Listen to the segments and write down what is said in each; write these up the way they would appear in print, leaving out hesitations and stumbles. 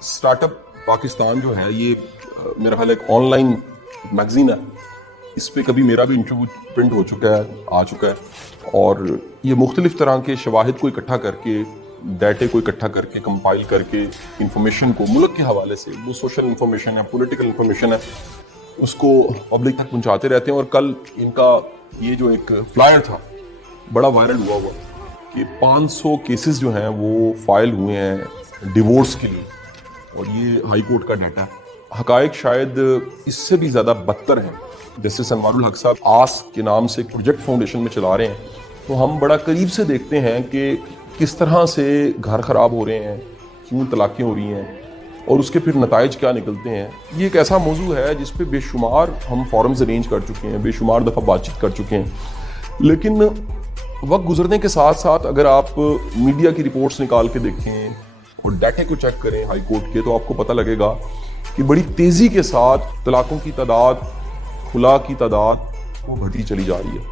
Start up Pakistan جو ہے یہ میرا خیال ایک آن لائن میگزین ہے. اس پہ کبھی میرا بھی انٹرویو پرنٹ ہو چکا ہے, آ چکا ہے, اور یہ مختلف طرح کے شواہد کو اکٹھا کر کے, ڈیٹے کو اکٹھا کر کے, کمپائل کر کے, انفارمیشن کو ملک کے حوالے سے, وہ سوشل انفارمیشن ہے, پولیٹیکل انفارمیشن ہے, اس کو پبلک تک پہنچاتے رہتے ہیں. اور کل ان کا یہ جو ایک فلائر تھا بڑا وائرل ہوا کہ 500 کیسز جو ہیں وہ فائل ہوئے ہیں ڈیورس کے لیے, اور یہ ہائی کورٹ کا ڈیٹا ہے. حقائق شاید اس سے بھی زیادہ بدتر ہیں. جسٹس انوار الحق صاحب آس کے نام سے ایک پروجیکٹ فاؤنڈیشن میں چلا رہے ہیں, تو ہم بڑا قریب سے دیکھتے ہیں کہ کس طرح سے گھر خراب ہو رہے ہیں, کیوں طلاقیں ہو رہی ہیں, اور اس کے پھر نتائج کیا نکلتے ہیں. یہ ایک ایسا موضوع ہے جس پہ بے شمار ہم فورمز ارینج کر چکے ہیں, بے شمار دفعہ بات چیت کر چکے ہیں, لیکن وقت گزرنے کے ساتھ ساتھ اگر آپ میڈیا کی رپورٹس نکال کے دیکھیں اور ڈیٹے کو چیک کریں ہائی کورٹ کے, تو آپ کو پتہ لگے گا کہ بڑی تیزی کے ساتھ طلاقوں کی تعداد, خلا کی تعداد وہ بڑھتی چلی جا رہی ہے.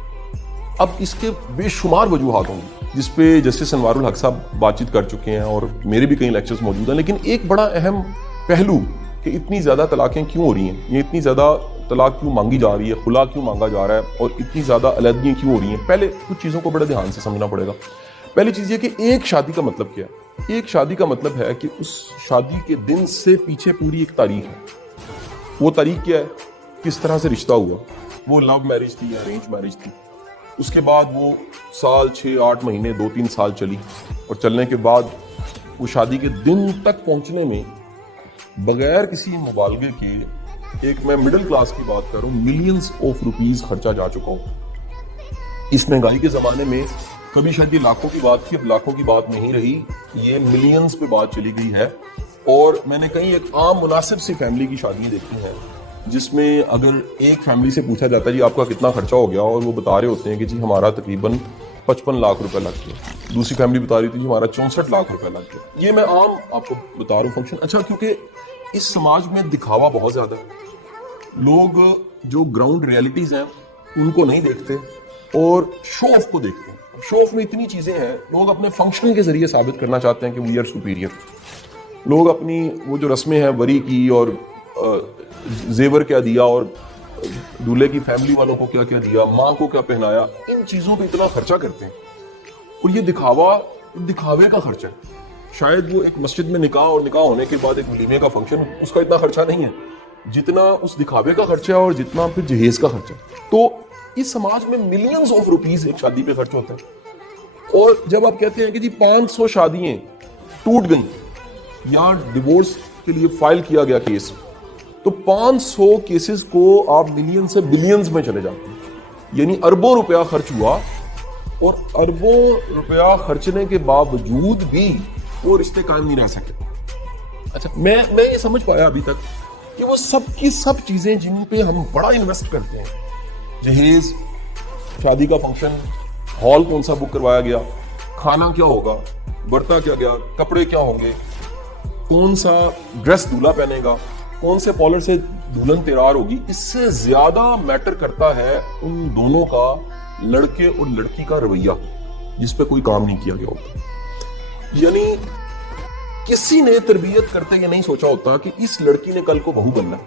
اب اس کے بے شمار وجوہات ہوں گی جس پہ جسٹس انوار الحق صاحب بات چیت کر چکے ہیں, اور میرے بھی کئی لیکچرز موجود ہیں. لیکن ایک بڑا اہم پہلو کہ اتنی زیادہ طلاقیں کیوں ہو رہی ہیں, یہ اتنی زیادہ طلاق کیوں مانگی جا رہی ہے, خلا کیوں مانگا جا رہا ہے, اور اتنی زیادہ علیحدگیاں کیوں ہو رہی ہیں. پہلے کچھ چیزوں کو بڑے دھیان سے سمجھنا پڑے گا. پہلی چیز یہ کہ ایک شادی کا مطلب کیا ہے. ایک شادی کا مطلب ہے کہ اس شادی کے دن سے پیچھے پوری ایک تاریخ ہے. وہ تاریخ کیا ہے, کس طرح سے رشتہ ہوا, وہ لو میرج تھی یا ارینج میرج تھی, اس کے بعد وہ سال 6-8 مہینے 2-3 سال چلی, اور چلنے کے بعد وہ شادی کے دن تک پہنچنے میں بغیر کسی مبالغے کے, ایک میں مڈل کلاس کی بات کر رہا ہوں, ملینز آف روپیز خرچہ جا چکا ہوں. اس مہنگائی کے زمانے میں کبھی شاید یہ لاکھوں کی بات تھی, اب لاکھوں کی بات نہیں رہی, یہ ملینز پہ بات چلی گئی ہے. اور میں نے کہیں ایک عام مناسب سی فیملی کی شادیاں دیکھی ہیں جس میں اگر ایک فیملی سے پوچھا جاتا ہے جی آپ کا کتنا خرچہ ہو گیا, اور وہ بتا رہے ہوتے ہیں کہ جی ہمارا تقریباً 55 لاکھ روپے لگ گیا. دوسری فیملی بتا رہی تھی جی ہمارا 64 لاکھ روپے لگ گیا. یہ میں عام آپ کو بتا رہا ہوں فنکشن. اچھا, کیونکہ اس سماج میں دکھاوا بہت زیادہ ہے, لوگ جو گراؤنڈ ریئلٹیز ہیں ان کو نہیں دیکھتے اور شو آف کو دیکھتے ہیں. شو آف میں اتنی چیزیں ہیں, لوگ اپنے فنکشن کے ذریعے ثابت کرنا چاہتے ہیں کہ وی آر سپیریئر. لوگ اپنی وہ جو رسمیں ہیں وری کی, اور زیور کیا دیا, اور دولہے کی فیملی والوں کو کیا کیا دیا, ماں کو کیا پہنایا, ان چیزوں پہ اتنا خرچہ کرتے ہیں. اور یہ دکھاوے کا خرچہ ہے. شاید وہ ایک مسجد میں نکاح, اور نکاح ہونے کے بعد ایک ولیمے کا فنکشن, اس کا اتنا خرچہ نہیں ہے جتنا اس دکھاوے کا خرچہ ہے اور جتنا پھر جہیز کا خرچہ. تو اس سماج میں ملینز آف روپیز ایک شادی پہ خرچ ہوتا ہے. اور جب آپ کہتے ہیں کہ جی 500 شادیاں ٹوٹ گئیں یا ڈیورس کے لیے فائل کیا گیا کیس, تو 500 کیسز کو آپ ملین سے بلینز میں چلے جاتے ہیں, یعنی اربوں روپیہ خرچ ہوا, اور اربوں روپیہ خرچنے کے باوجود بھی وہ رشتے قائم نہیں رہ سکے. اچھا, میں یہ سمجھ پایا ابھی تک کہ وہ سب کی سب چیزیں جن پہ ہم بڑا انویسٹ کرتے ہیں, جہیز, شادی کا فنکشن, ہال کون سا بک کروایا گیا, کھانا کیا ہوگا, برتا کیا گیا, کپڑے کیا ہوں گے, کون سا ڈریس دولہا پہنے گا, کون سے پارلر سے دلہن تیار ہوگی, اس سے زیادہ میٹر کرتا ہے ان دونوں کا, لڑکے اور لڑکی کا رویہ, جس پہ کوئی کام نہیں کیا گیا ہوتا. یعنی کسی نے تربیت کرتے یہ نہیں سوچا ہوتا کہ اس لڑکی نے کل کو بہو بننا,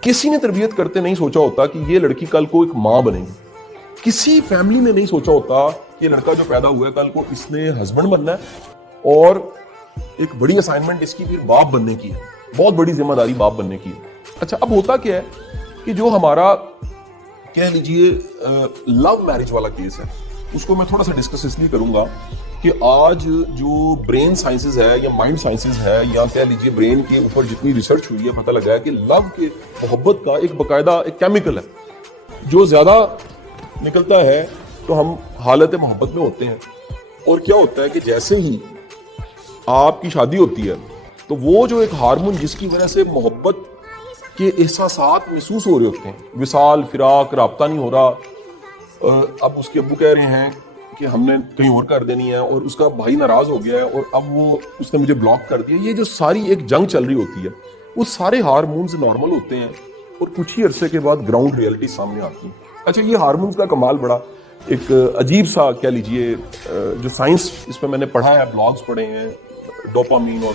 کسی نے تربیت کرتے نہیں سوچا ہوتا کہ یہ لڑکی کل کو ایک ماں بنے گی, کسی فیملی نے نہیں سوچا ہوتا کہ لڑکا جو پیدا ہوا ہے کل کو اس نے ہسبینڈ بننا ہے, اور ایک بڑی اسائنمنٹ اس کی پھر باپ بننے کی ہے, بہت بڑی ذمہ داری باپ بننے کی ہے. اچھا, اب ہوتا کیا ہے کہ جو ہمارا کہہ لیجئے لو میرج والا کیس ہے, اس کو میں تھوڑا سا ڈسکس اس لیے کروں گا کہ آج جو برین سائنسز ہے یا مائنڈ سائنسز ہے, یا کہہ لیجئے برین کے اوپر جتنی ریسرچ ہوئی ہے, پتہ لگا ہے کہ لو کے, محبت کا ایک باقاعدہ ایک کیمیکل ہے, جو زیادہ نکلتا ہے تو ہم حالت محبت میں ہوتے ہیں. اور کیا ہوتا ہے کہ جیسے ہی آپ کی شادی ہوتی ہے تو وہ جو ایک ہارمون جس کی وجہ سے محبت کے احساسات محسوس ہو رہے ہوتے ہیں, وصال, فراق, رابطہ نہیں ہو رہا, اب اس کے ابو کہہ رہے ہیں کہ ہم نے کہیں اور کر دینی ہے, اور اس کا بھائی ناراض ہو گیا ہے اور اب وہ اس نے مجھے بلاک کر دیا, یہ جو ساری ایک جنگ چل رہی ہوتی ہے, وہ سارے ہارمونز نارمل ہوتے ہیں, اور کچھ ہی عرصے کے بعد گراؤنڈ ریئلٹی سامنے آتی ہے. اچھا, یہ ہارمونز کا کمال بڑا ایک عجیب سا کہہ لیجئے جو سائنس اس پہ میں نے پڑھا ہے, بلاگز پڑھے ہیں, ڈوپامین اور